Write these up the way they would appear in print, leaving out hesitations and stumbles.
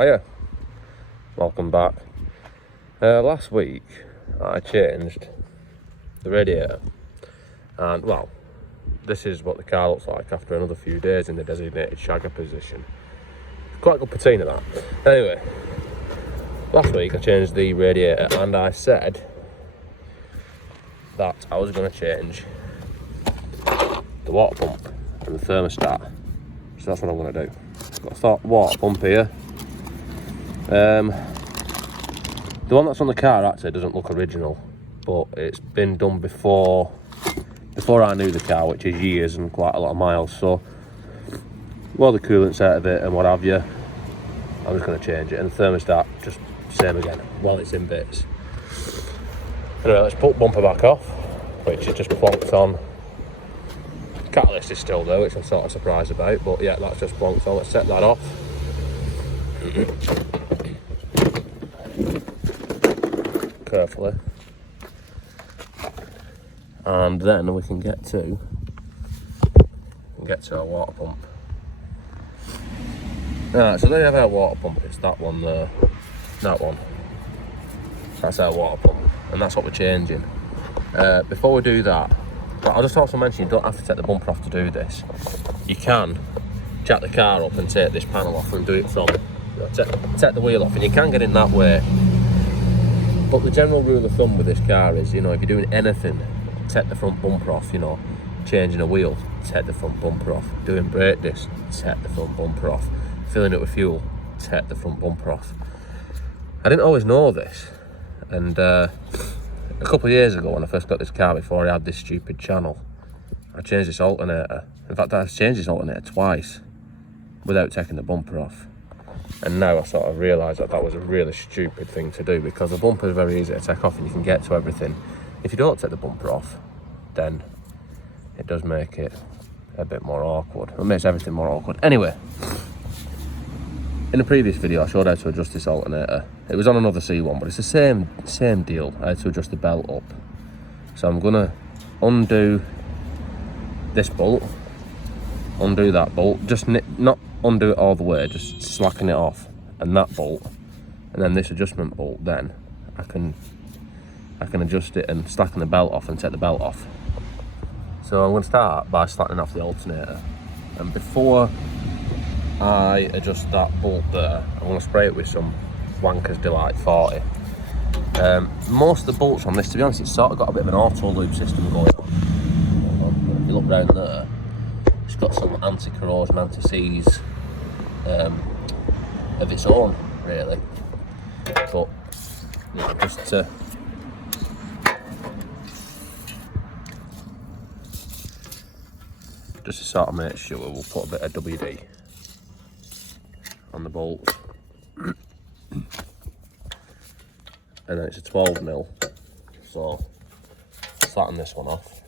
Hiya, welcome back. Last week I changed the radiator, and well, this is what the car looks like after another few days in the designated shagger position. Quite a good patina that. Anyway, last week I changed the radiator and I said that I was going to change the water pump and the thermostat, so that's what I'm going to do. Got a water pump here. The one that's on the car actually doesn't look original, but it's been done before I knew the car, which is years and quite a lot of miles. So, well, the coolant's out of it and what have you, I'm just going to change it. And the thermostat, just same again, while it's in bits. Anyway, let's put bumper back off, which is just plonked on. Catalyst is still there, which I'm sort of surprised about, but yeah, that's just plonked on. Let's set that off. Carefully, and then we can get to our water pump. Alright, so there you have our water pump. It's that one there, that one. That's our water pump, and that's what we're changing. Before we do that, but I'll just also mention you don't have to take the bumper off to do this. You can jack the car up and take this panel off and do it from, take the wheel off, and you can get in that way. But the general rule of thumb with this car is, if you're doing anything, take the front bumper off, changing a wheel, take the front bumper off, doing brake discs, take the front bumper off, filling it with fuel, take the front bumper off. I didn't always know this, and a couple of years ago when I first got this car, before I had this stupid channel, I changed this alternator. In fact, I've changed this alternator twice without taking the bumper off. And now I sort of realise that was a really stupid thing to do, because the bumper is very easy to take off and you can get to everything. If you don't take the bumper off, then it does make it a bit more awkward. It makes everything more awkward. Anyway, in the previous video I showed how to adjust this alternator. It was on another C1, but it's the same deal, how to adjust the belt up. So I'm going to undo this bolt, undo that bolt, just not undo it all the way, just slacken it off, and that bolt, and then this adjustment bolt, then I can adjust it and slacken the belt off and take the belt off. So I'm going to start by slackening off the alternator, and before I adjust that bolt there, I'm going to spray it with some Wanker's Delight 40. Most of the bolts on this, to be honest, it's sort of got a bit of an auto loop system going on. If you look round there, it's got some anti-corrosion, anti-seize of its own, really. But just to sort of make sure, we'll put a bit of WD on the bolt. And then it's a 12mm, so slacken this one off.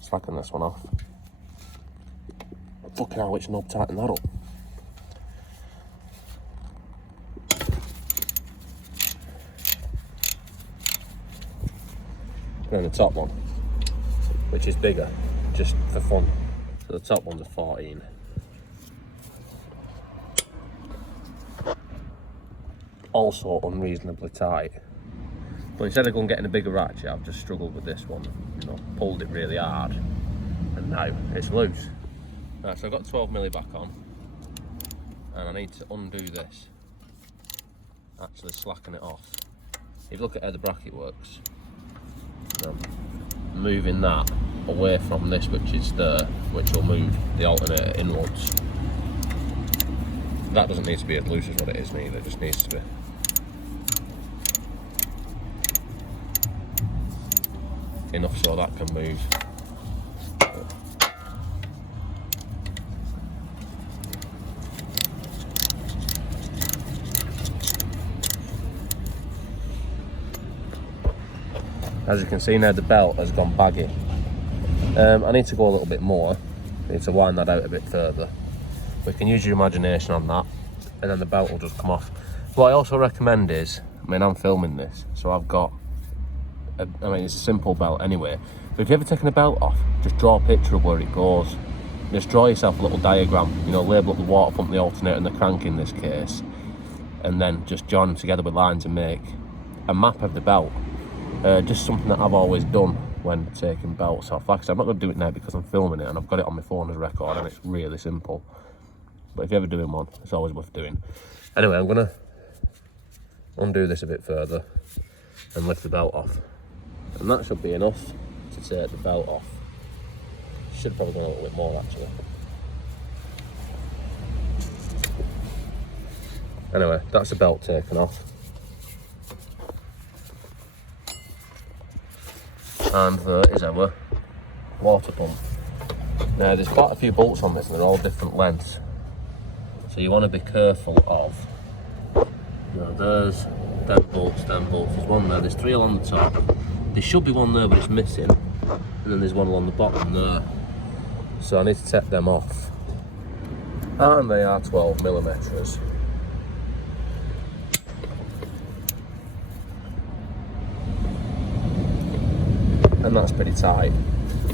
Slacken this one off. Fucking hell, which knob tighten that up? And the top one, which is bigger, just for fun. So the top one's a 14. Also unreasonably tight. But instead of going getting a bigger ratchet, I've just struggled with this one. Pulled it really hard, and now it's loose. Right, so I've got 12mm back on, and I need to undo this. Actually slacken it off. If you look at how the bracket works, moving that away from this, which is there, which will move the alternator inwards. That doesn't need to be as loose as what it is neither, it just needs to be. Enough so that can move. As you can see now, the belt has gone baggy. I need to go a little bit more. I need to wind that out a bit further. We can use your imagination on that, and then the belt will just come off. What I also recommend is, I'm filming this, so I've got it's a simple belt anyway, but if you've ever taken a belt off, just draw a picture of where it goes. just draw yourself a little diagram, you know, label up the water pump, the alternator and the crank in this case, and then just join them together with lines and make a map of the belt. Just something that I've always done when taking belts off. Like I said, I'm not going to do it now because I'm filming it and I've got it on my phone as a record and it's really simple. But if you're ever doing one, it's always worth doing. Anyway, I'm going to undo this a bit further and lift the belt off. And that should be enough to take the belt off. Should probably go a little bit more actually. Anyway, that's the belt taken off. And there is our water pump. Now there's quite a few bolts on this and they're all different lengths. So you want to be careful of, you know, there's them bolts, there's one there, there's 3 along the top. There should be one there but it's missing. And then there's one along the bottom there. So I need to take them off. And they are 12mm. And that's pretty tight.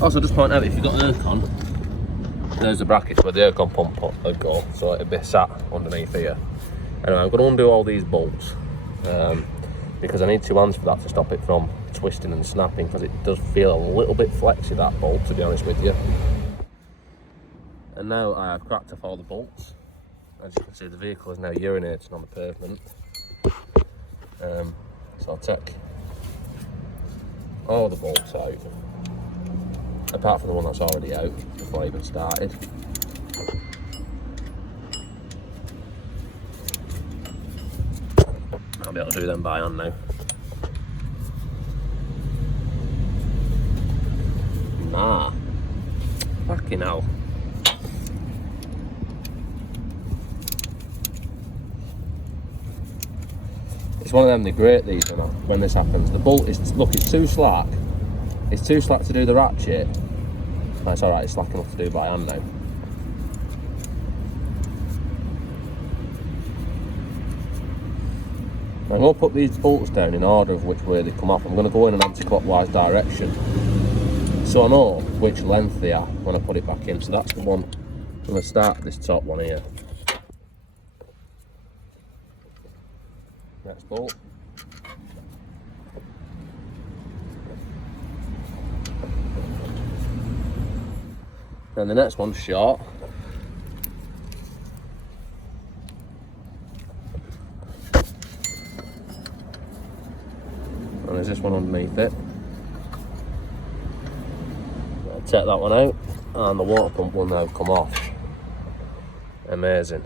Also, just point out, if you've got aircon, there's the brackets where the aircon pump would go, so it'd be sat underneath here. Anyway, I'm going to undo all these bolts because I need 2 hands for that to stop it from twisting and snapping, because it does feel a little bit flexy, that bolt, to be honest with you. And now I have cracked off all the bolts. As you can see, the vehicle is now urinating on the pavement. So I'll take all the bolts out, apart from the one that's already out before I even started. I'll be able to do them by hand now. Nah, fucking hell. It's one of them, they're great these, you know, when this happens. The bolt is, look, it's too slack. It's too slack to do the ratchet. That's alright, it's slack enough to do by hand now. I'm going to put these bolts down in order of which way they come off. I'm going to go in an anti-clockwise direction, so I know which length they are when I put it back in. So that's the one. I'm going to start this top one here. Next bolt. And the next one's short. And there's this one underneath it. I'll take that one out, and the water pump will now come off. Amazing.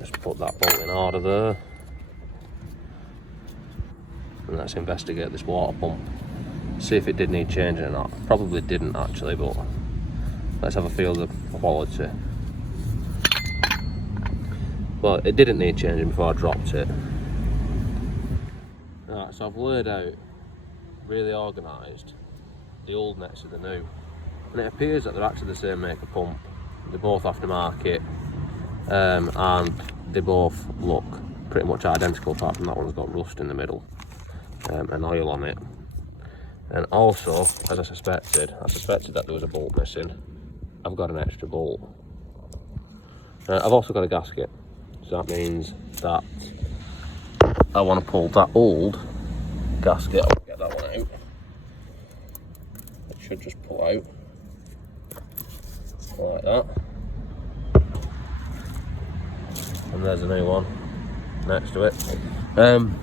Just put that bolt in order there. And let's investigate this water pump. See if it did need changing or not. Probably didn't actually, but let's have a feel of the quality. But it didn't need changing before I dropped it. Right, so I've laid out, really organised, the old next to the new. And it appears that they're actually the same make of pump. They're both aftermarket, and they both look pretty much identical, apart from that one's got rust in the middle. And oil on it. And also, as I suspected that there was a bolt missing. I've got an extra bolt. I've also got a gasket, so that means that I want to pull that old gasket. I'll get that one out. It should just pull out like that. And there's a new one next to it. And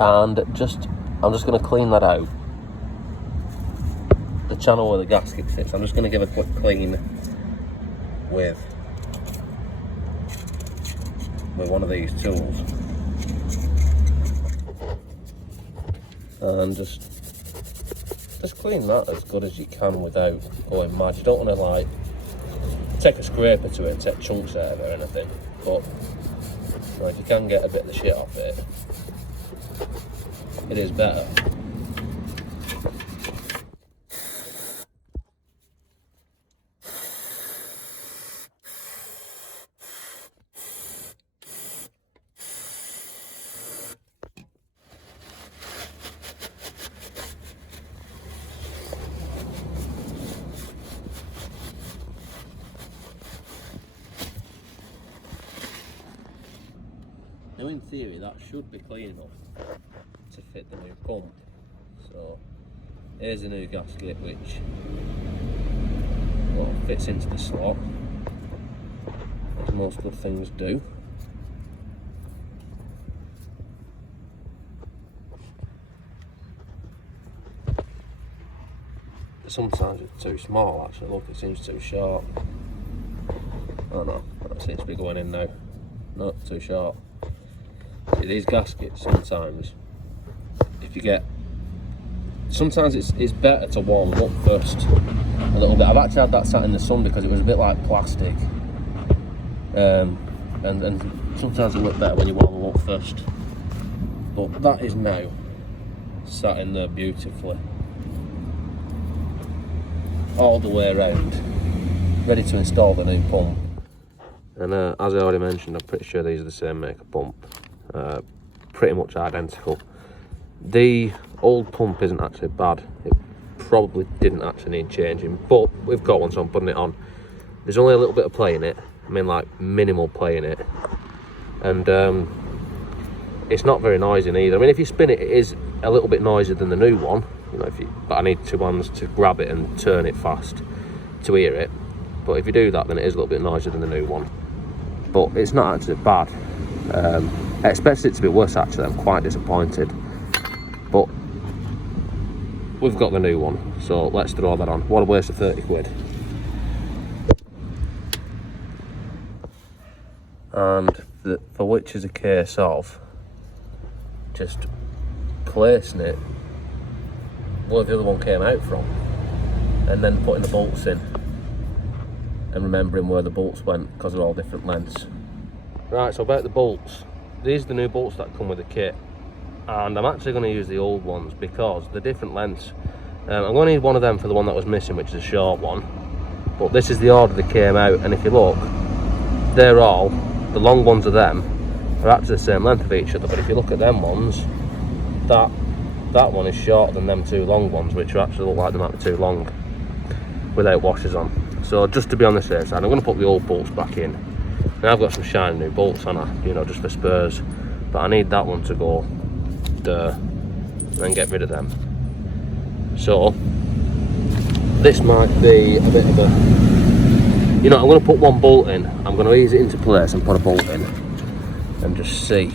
I'm just going to clean that out. The channel where the gasket sits, I'm just going to give a quick clean with one of these tools. And just clean that as good as you can without going mad. You don't want to like take a scraper to it and take chunks out of it or anything, but you know, if you can get a bit of the shit off it, it is better. Now in theory that should be clean enough to fit the new pump. So here's the new gasket which fits into the slot, as most good things do. Sometimes it's too small actually, look, it seems too short. Oh no, that seems to be going in now. No, too short. See, these gaskets sometimes, if you get, sometimes it's better to warm them up first a little bit. I've actually had that sat in the sun because it was a bit like plastic. And sometimes it look better when you warm them up first. But that is now sat in there beautifully, all the way around, ready to install the new pump. And as I already mentioned, I'm pretty sure these are the same make of pump, pretty much identical. The old pump isn't actually bad, it probably didn't actually need changing, but we've got one so I'm putting it on. There's only a little bit of play in it, I mean like minimal play in it, and it's not very noisy either. I mean if you spin it, it is a little bit noisier than the new one, you know, but I need two hands to grab it and turn it fast to hear it. But if you do that, then it is a little bit noisier than the new one. But it's not actually bad. I expected it to be worse actually, I'm quite disappointed. But we've got the new one, so let's throw that on. What a waste of 30 quid. And for which is a case of just placing it where the other one came out from, and then putting the bolts in and remembering where the bolts went because they're all different lengths. Right, so about the bolts, these are the new bolts that come with the kit, and I'm actually going to use the old ones because they're different lengths. I'm going to need one of them for the one that was missing, which is a short one, but this is the order they came out, and if you look, they're all, the long ones of them are actually the same length of each other, but if you look at them ones, that one is shorter than them two long ones, which actually look like they might be too long without washers on. So just to be on the safe side, I'm going to put the old bolts back in. Now I've got some shiny new bolts on her, you know, just for spares, but I need that one to go there and then get rid of them. So this might be a bit of a, you know, I'm going to put one bolt in, I'm going to ease it into place and put a bolt in and just see.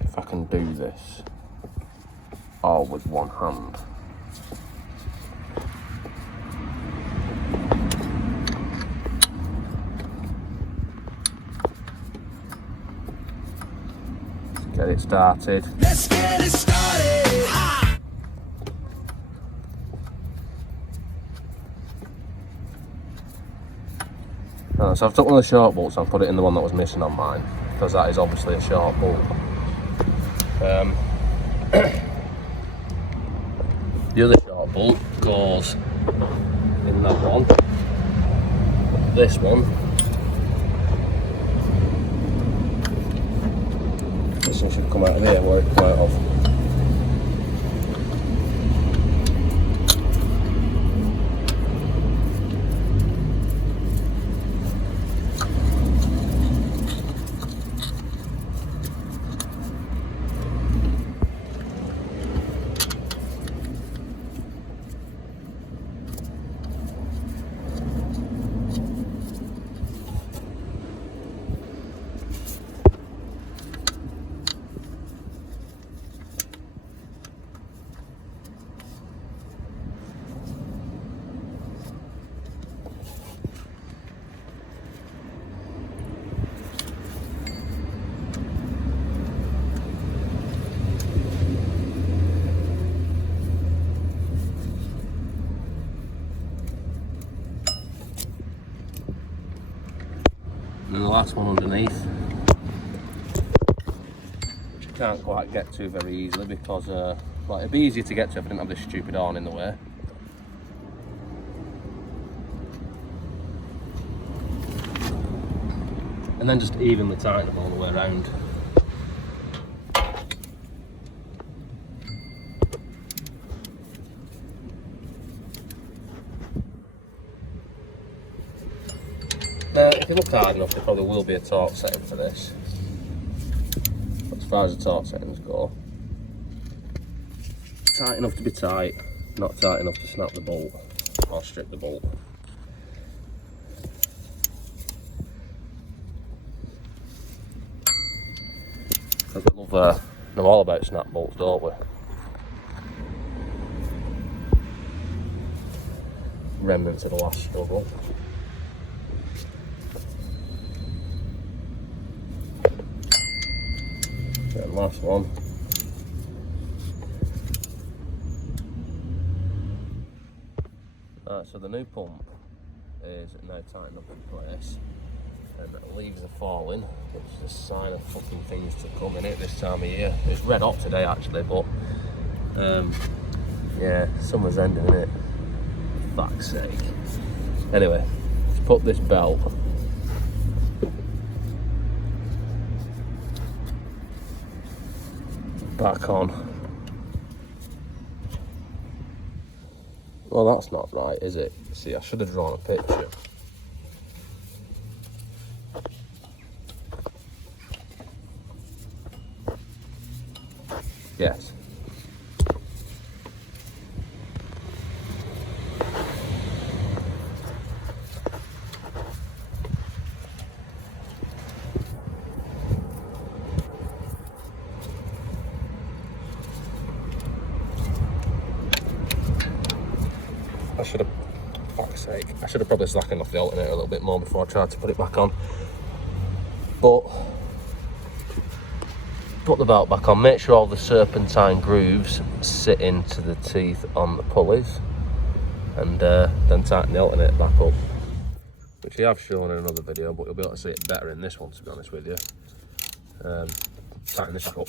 If I can do this all with one hand. Let's get it started. Let's get it started. Ha! So I've took one of the short bolts and put it in the one that was missing on mine, because that is obviously a short bolt. The other short bolt goes in that one. This one, this one should come out of here where it come out of. And then the last one underneath, which I can't quite get to very easily because well, it'd be easier to get to if I didn't have this stupid horn in the way. And then just evenly tighten them all the way around. if you look hard enough, there probably will be a torque setting for this. But as far as the torque settings go, tight enough to be tight, not tight enough to snap the bolt or strip the bolt. Because we love know all about snap bolts, don't we? Remnants of the last struggle. And last one. So the new pump is now tightened up in place, and the leaves are falling, which is a sign of fucking things to come in it this time of year. It's red hot today actually, but yeah, summer's ending, isn't it? For fuck's sake. Anyway, let's put this belt back on. Well, that's not right, is it? See, I should have drawn a picture. Yes. I should have, fuck's sake, I should have probably slackened off the alternator a little bit more before I tried to put it back on. But put the belt back on, make sure all the serpentine grooves sit into the teeth on the pulleys, and then tighten the alternator back up, which I have shown in another video, but you'll be able to see it better in this one, to be honest with you. Tighten this back up.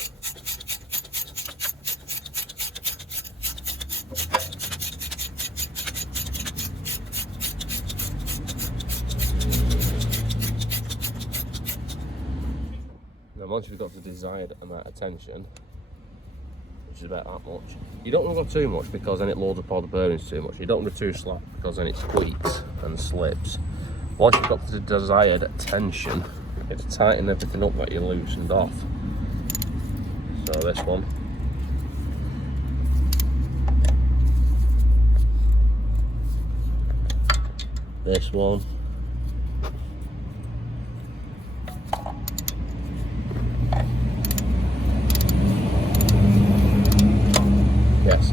Once you've got the desired amount of tension, which is about that much, you don't want to go too much because then it loads up all the bearings too much. You don't want to go too slack because then it squeaks and slips. Once you've got the desired tension, you have to tighten everything up that you loosened off. So this one. This one. Yes.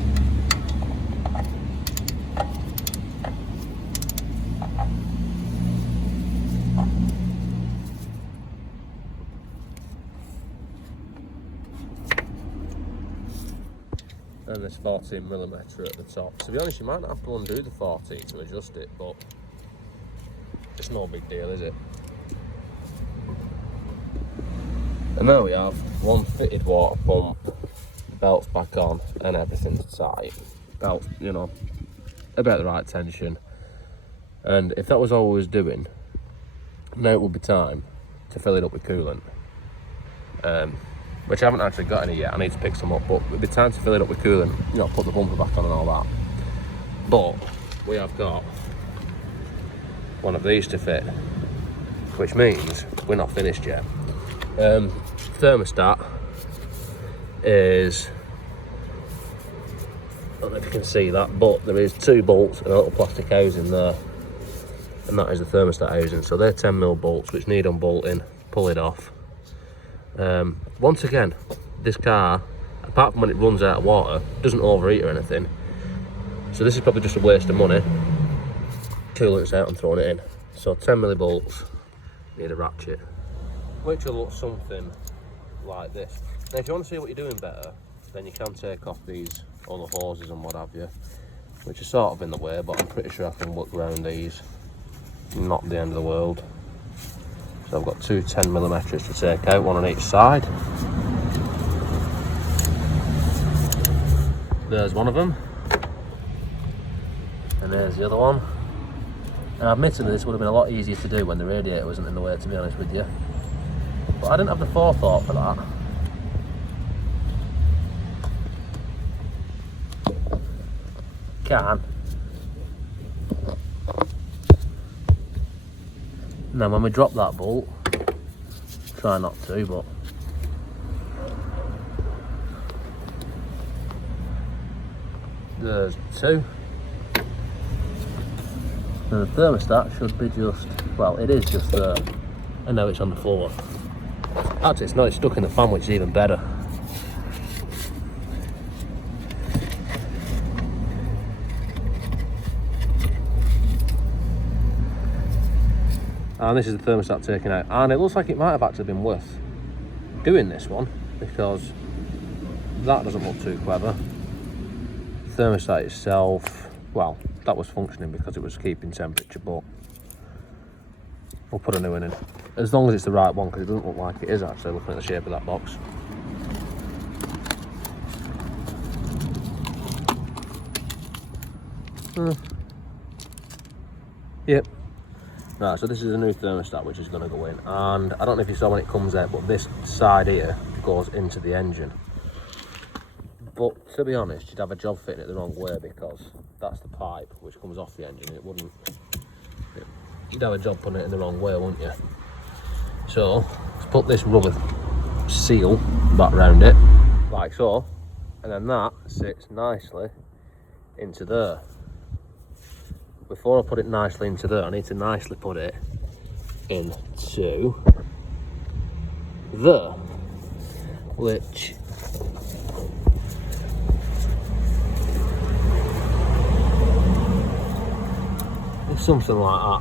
And this 14mm at the top. To be honest, you might not have to undo the 14 to adjust it, but it's no big deal, is it? And now we have one fitted water pump. Belt's back on and everything's tight. Belt, you know, about the right tension. And if that was all we was doing, now it would be time to fill it up with coolant. Which I haven't actually got any yet. I need to pick some up, but it'd be time to fill it up with coolant, you know, put the bumper back on and all that. But we have got one of these to fit, which means we're not finished yet. Thermostat is, I don't know if you can see that, but there is 2 bolts and a little plastic housing there, and that is the thermostat housing. So they're 10mm bolts which need unbolting, pull it off. Once again, this car, apart from when it runs out of water, doesn't overheat or anything, so this is probably just a waste of money. Coolant's out and throwing it in. So 10mm bolts need a ratchet, which will look something like this. Now if you want to see what you're doing better, then you can take off these other hoses and what have you, which are sort of in the way, but I'm pretty sure I can work around these. Not the end of the world. So I've got 2 10mm to take out, one on each side. There's one of them, and there's the other one. And admittedly this would have been a lot easier to do when the radiator wasn't in the way, to be honest with you, but I didn't have the forethought for that. Now when we drop that bolt, try not to, but there's two. And the thermostat should be just, well, it is just there. And now it's on the floor. Actually, it's not, it's stuck in the fan, which is even better. And this is the thermostat taken out. And it looks like it might have actually been worth doing this one, because that doesn't look too clever. The thermostat itself, well, that was functioning because it was keeping temperature, but we'll put a new one in. As long as it's the right one, because it doesn't look like it is actually, looking at the shape of that box. Yep. Right, so this is a new thermostat which is going to go in, and I don't know if you saw when it comes out, but this side here goes into the engine. But to be honest, you'd have a job fitting it the wrong way, because that's the pipe which comes off the engine. It wouldn't. You'd have a job putting it in the wrong way, wouldn't you? So let's put this rubber seal back round it, like so, and then that sits nicely into there. Before I put it nicely into there, I need to nicely put it into there, which is something like that.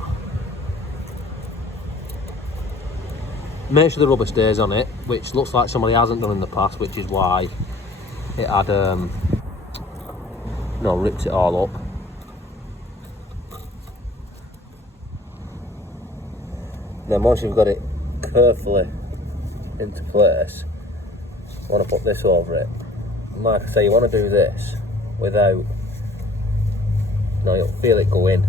Make sure the rubber stays on it, which looks like somebody hasn't done in the past, which is why it had ripped it all up. Then once you've got it carefully into place, you want to put this over it. And like I say, you want to do this without, you'll feel it go in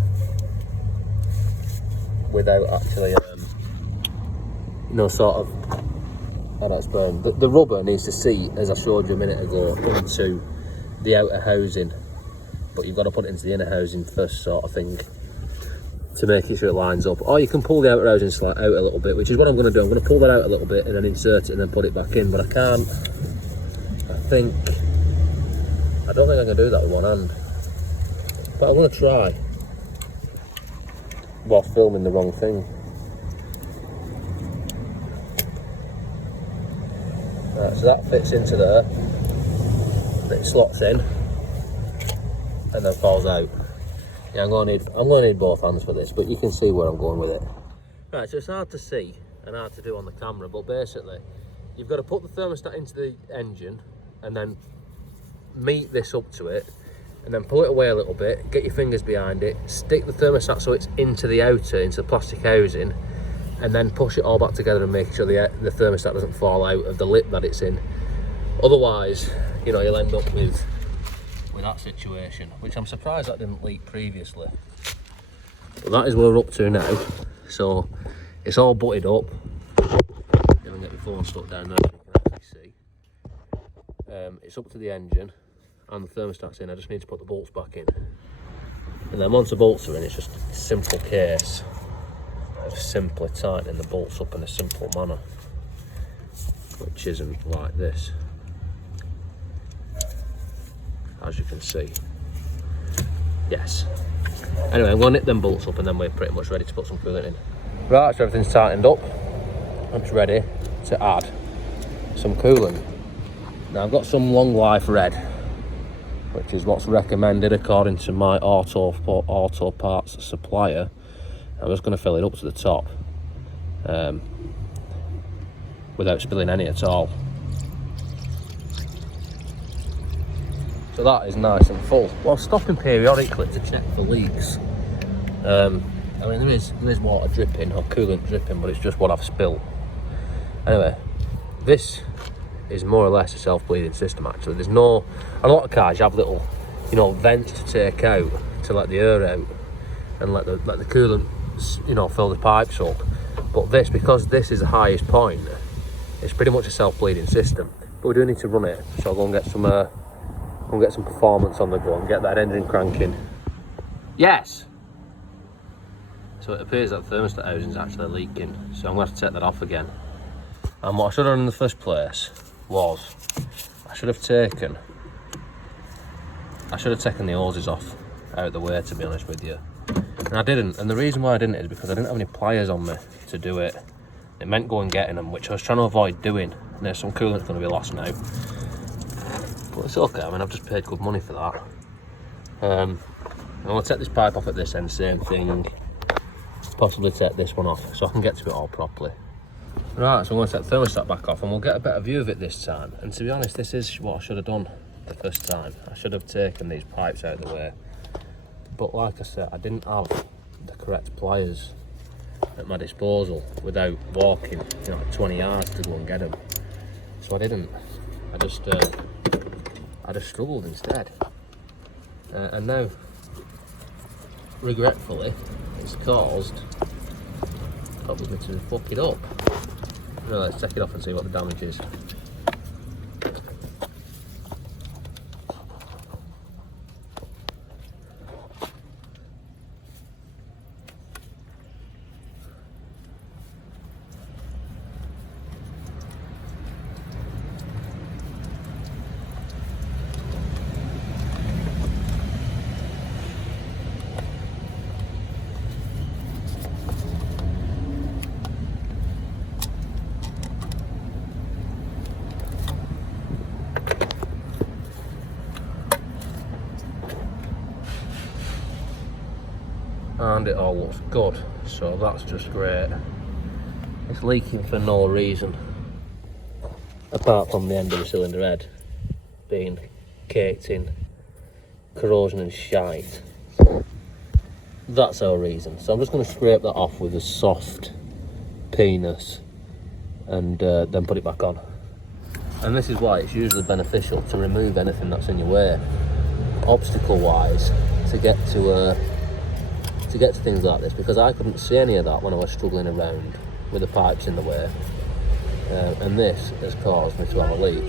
without actually, sort of, how do I explain? The rubber needs to seat, as I showed you a minute ago, into the outer housing, but you've got to put it into the inner housing first, sort of thing, to make it sure it lines up. Or you can pull the outer housing out a little bit, which is what I'm going to do. I'm going to pull that out a little bit and then insert it and then put it back in, but I can't. I don't think I can do that with one hand, but I'm going to try while filming the wrong thing. Right, so that fits into there, it slots in and then falls out. Yeah, I'm going to need both hands for this, but you can see where I'm going with it. Right, so it's hard to see and hard to do on the camera, but basically you've got to put the thermostat into the engine and then meet this up to it, and then pull it away a little bit, get your fingers behind it, stick the thermostat so it's into the plastic housing, and then push it all back together and make sure the thermostat doesn't fall out of the lip that it's in. Otherwise, you'll end up with that situation, which I'm surprised that didn't leak previously. But that is where we're up to now. So it's all butted up. Let me get the phone stuck down there so you can actually see. It's up to the engine and the thermostat's in. I just need to put the bolts back in. And then once the bolts are in, it's just a simple case of simply tightening the bolts up in a simple manner, which isn't like this, as you can see. Yes. Anyway, I'm going to knit them bolts up and then we're pretty much ready to put some coolant in. Right, so everything's tightened up. I'm just ready to add some coolant. Now I've got some long life red, which is what's recommended according to my auto parts supplier. I'm just going to fill it up to the top without spilling any at all. So that is nice and full. Well, stopping periodically to check for leaks. I mean, there is water dripping or coolant dripping, but it's just what I've spilled. Anyway, this is more or less a self-bleeding system. Actually, there's no. A lot of cars you have little, vents to take out to let the air out and let the coolant, fill the pipes up. But this, because this is the highest point, it's pretty much a self-bleeding system. But we do need to run it, so I'll go and get some. We'll get some performance on the go and get that engine cranking. Yes. So it appears that the thermostat housing is actually leaking, so I'm going to have to take that off again. And what I should have done in the first place was, I should have taken the hoses off out of the way, to be honest with you. And I didn't, and the reason why I didn't is because I didn't have any pliers on me to do it. It meant going getting them, which I was trying to avoid doing. And there's some coolant going to be lost now. But it's okay, I mean, I've just paid good money for that. I'm going to take this pipe off at this end, same thing. Possibly take this one off so I can get to it all properly. Right, so I'm going to take the thermostat back off and we'll get a better view of it this time. And to be honest, this is what I should have done the first time. I should have taken these pipes out of the way. But like I said, I didn't have the correct pliers at my disposal without walking, you know, like 20 yards to go and get them. So I didn't. I just struggled instead. And now, regretfully, it's caused probably to fuck it up. Now let's take it off and see what the damage is. And it all looks good, so that's just great. It's leaking for no reason apart from the end of the cylinder head being caked in corrosion and shite. That's our reason. So I'm just going to scrape that off with a soft penis and then put it back on. And this is why it's usually beneficial to remove anything that's in your way, obstacle wise, to get to things like this, because I couldn't see any of that when I was struggling around with the pipes in the way, and this has caused me to have a leak.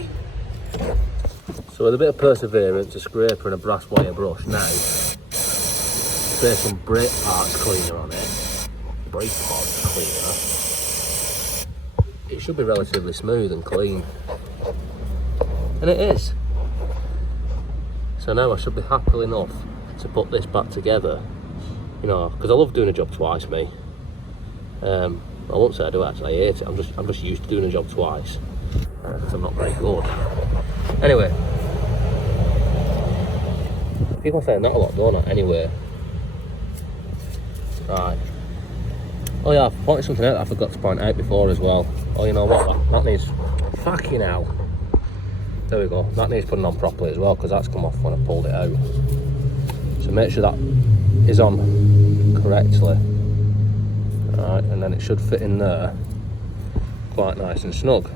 So with a bit of perseverance, a scraper and a brass wire brush now, spray some brake parts cleaner on it, brake parts cleaner, it should be relatively smooth and clean, and it is. So now I should be happy enough to put this back together. You know, because I love doing a job twice, me. I won't say I do actually, I hate it. I'm just used to doing a job twice. Because I'm not very good. Anyway. People saying that a lot, don't I? Anyway. Right. Oh yeah, I pointed something out that I forgot to point out before as well. Oh, you know what? That needs... Fucking hell. There we go. That needs putting on properly as well, because that's come off when I pulled it out. So make sure that is on correctly. Alright, and then it should fit in there quite nice and snug.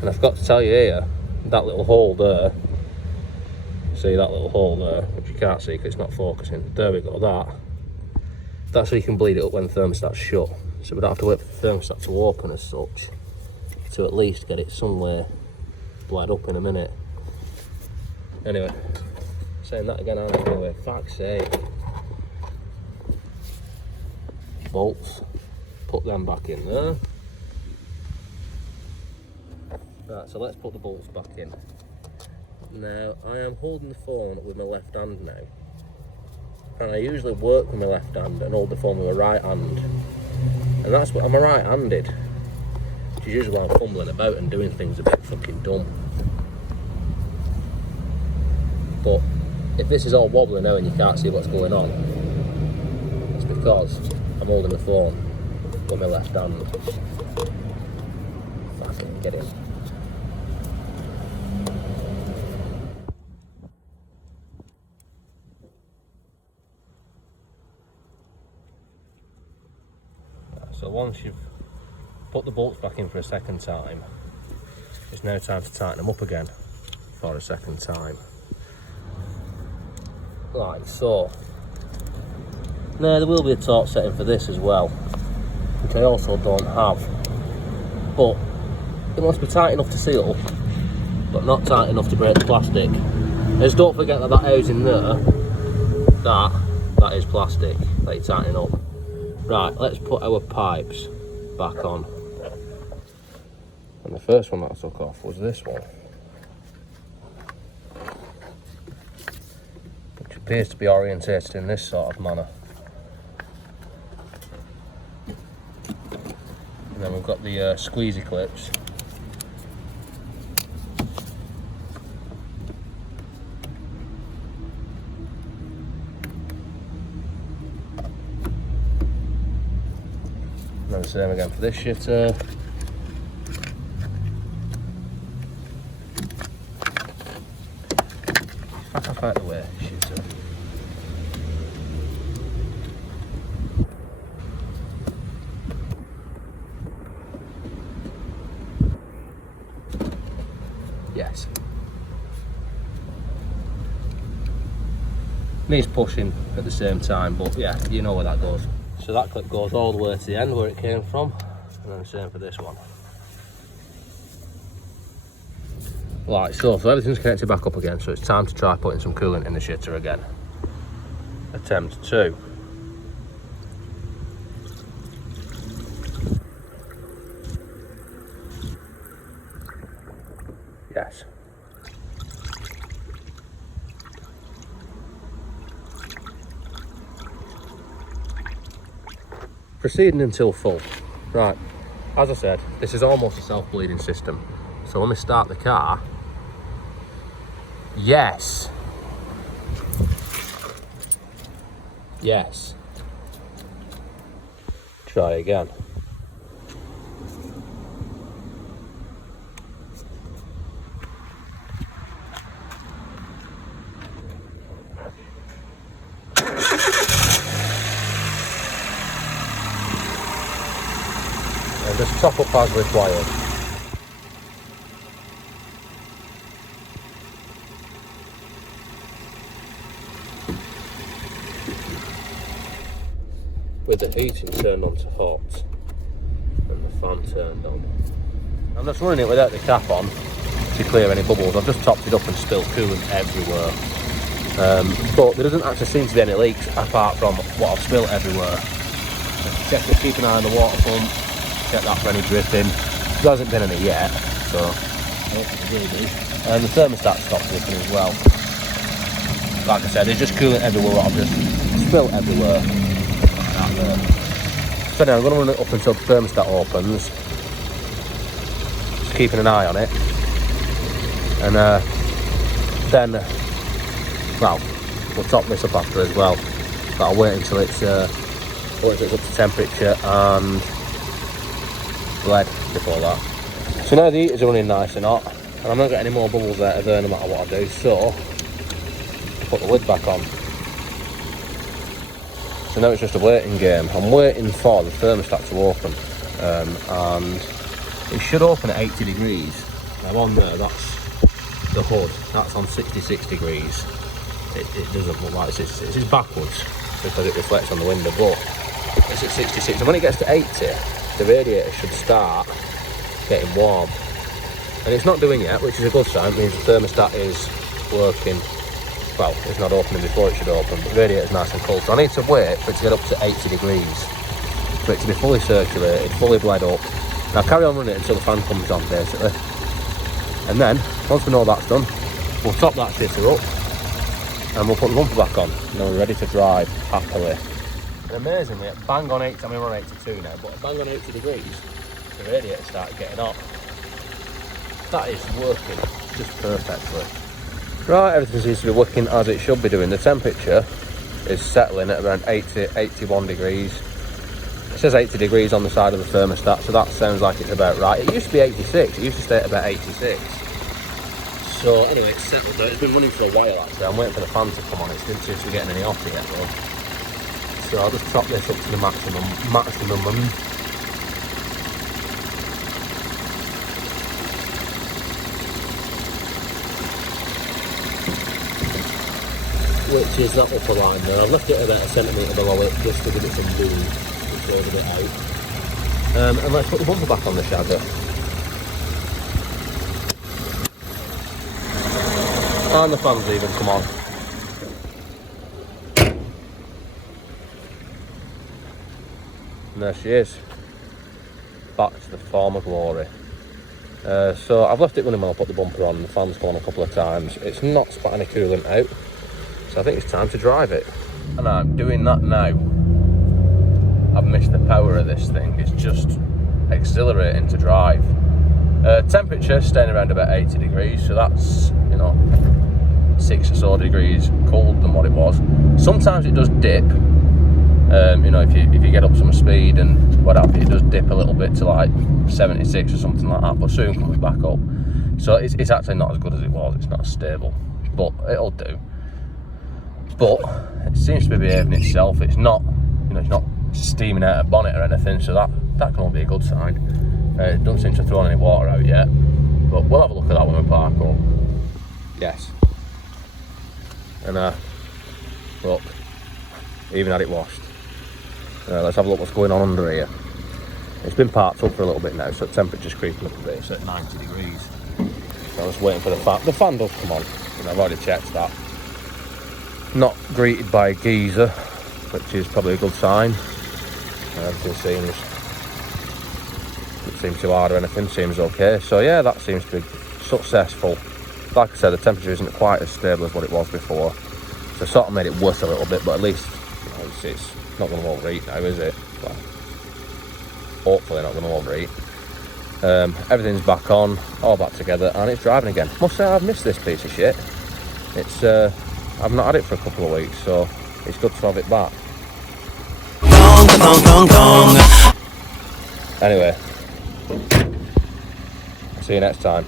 And I forgot to tell you here, that little hole there, see that little hole there, which you can't see because it's not focusing. There we go, that's so you can bleed it up when the thermostat's shut. So we don't have to wait for the thermostat to open as such, to at least get it somewhere bled up in a minute. Anyway, saying that again, aren't I? Anyway, fuck's sake. Bolts, put them back in there. Right, so let's put the bolts back in. Now, I am holding the phone with my left hand now. And I usually work with my left hand and hold the phone with my right hand. And that's what, I'm a right-handed. Which is usually why I'm fumbling about and doing things a bit fucking dumb. But if this is all wobbly now and you can't see what's going on, it's because I'm holding the phone with my left hand. Fucking get in. So once you've put the bolts back in for a second time, it's now time to tighten them up again for a second time. Like so. Now there will be a torque setting for this as well, which I also don't have. But it must be tight enough to seal, but not tight enough to break the plastic. And just don't forget that housing there, that is plastic that you're tightening up. Right, let's put our pipes back on. And the first one that I took off was this one, which appears to be orientated in this sort of manner. And then we've got the squeezy clips. And then the same again for this shitter. Fuck out the way, shitter. Yes. Needs pushing at the same time, but yeah, you know where that goes. So that clip goes all the way to the end where it came from, and then the same for this one. Right, so everything's connected back up again, so it's time to try putting some coolant in the shitter again. Attempt 2. Yes. Proceeding until full. Right, as I said, this is almost a self-bleeding system. So when we start the car, yes. Yes. Try again. And just top up as required. With the heating turned on to hot and the fan turned on. I'm just running it without the cap on to clear any bubbles. I've just topped it up and spilled coolant everywhere. But there doesn't actually seem to be any leaks apart from what I've spilled everywhere. Keep an eye on the water pump, check that for any dripping. There hasn't been any yet, so I hope it will be. And the thermostat stopped dripping as well. Like I said, there's just coolant everywhere. I've just spilled everywhere. So now I'm going to run it up until the thermostat opens, just keeping an eye on it, and then, well, we'll top this up after as well, but I'll wait until it's up to temperature and bled before that. So now the heaters are running nice and hot, and I'm not getting any more bubbles out of there no matter what I do, so I'll put the lid back on. So now it's just a waiting game. I'm waiting for the thermostat to open, and it should open at 80 degrees. Now on there, that's the hood, that's on 66 degrees. It doesn't look like it's backwards because it reflects on the window, but it's at 66. And when it gets to 80, the radiator should start getting warm. And it's not doing yet, which is a good sign. It means the thermostat is working. Well, it's not opening before it should open, but the radiator's nice and cold. So I need to wait for it to get up to 80 degrees, for it to be fully circulated, fully bled up. Now carry on running it until the fan comes on, basically. And then, once we know that's done, we'll top that shitter up, and we'll put the bumper back on. And then we're ready to drive happily. And amazingly, at bang on 80, I mean we're on 82 now, but at bang on 80 degrees, the radiator started getting hot. That is working just perfectly. Right, everything seems to be working as it should be doing. The temperature is settling at around 80, 81 degrees. It says 80 degrees on the side of the thermostat, so that sounds like it's about right. It used to be 86, it used to stay at about 86. So anyway, it's settled down. It's been running for a while actually. I'm waiting for the fan to come on. It didn't seem to be getting any hotter yet though. So I'll just chop this up to the maximum. Which is that upper line there. I've left it about a centimetre below it just to give it some room to further it out. And let's put the bumper back on the Shagger. And the fan's even come on. And there she is. Back to the former glory. So I've left it running while I put the bumper on. The fan's gone a couple of times. It's not spat any coolant out. So I think it's time to drive it. And I'm doing that now. I've missed the power of this thing. It's just exhilarating to drive. Temperature staying around about 80 degrees, so that's, you know, 6 or so degrees colder than what it was. Sometimes it does dip. You know, if you get up some speed and what have you, it does dip a little bit to like 76 or something like that, but soon comes back up. So it's actually not as good as it was. It's not as stable, but it'll do. But it seems to be behaving itself. It's not, you know, it's not steaming out a bonnet or anything, so that can all be a good sign. It doesn't seem to have thrown any water out yet, but we'll have a look at that when we park up. Yes. And look, even had it washed. Let's have a look what's going on under here. It's been parked up for a little bit now, so the temperature's creeping up a bit. It's at 90 degrees. So I'm just waiting for the fan. The fan does come on, and I've already checked that. Not greeted by a geyser, which is probably a good sign. Everything doesn't seem too hard or anything, seems okay. So yeah, that seems to be successful. Like I said, the temperature isn't quite as stable as what it was before, so it sort of made it worse a little bit, but at least, you know, it's not going to overheat now, is it? Well, hopefully not going to overheat. Everything's back on, all back together, and it's driving again. Must say I've missed this piece of shit. It's I've not had it for a couple of weeks, so it's good to have it back. Anyway, see you next time.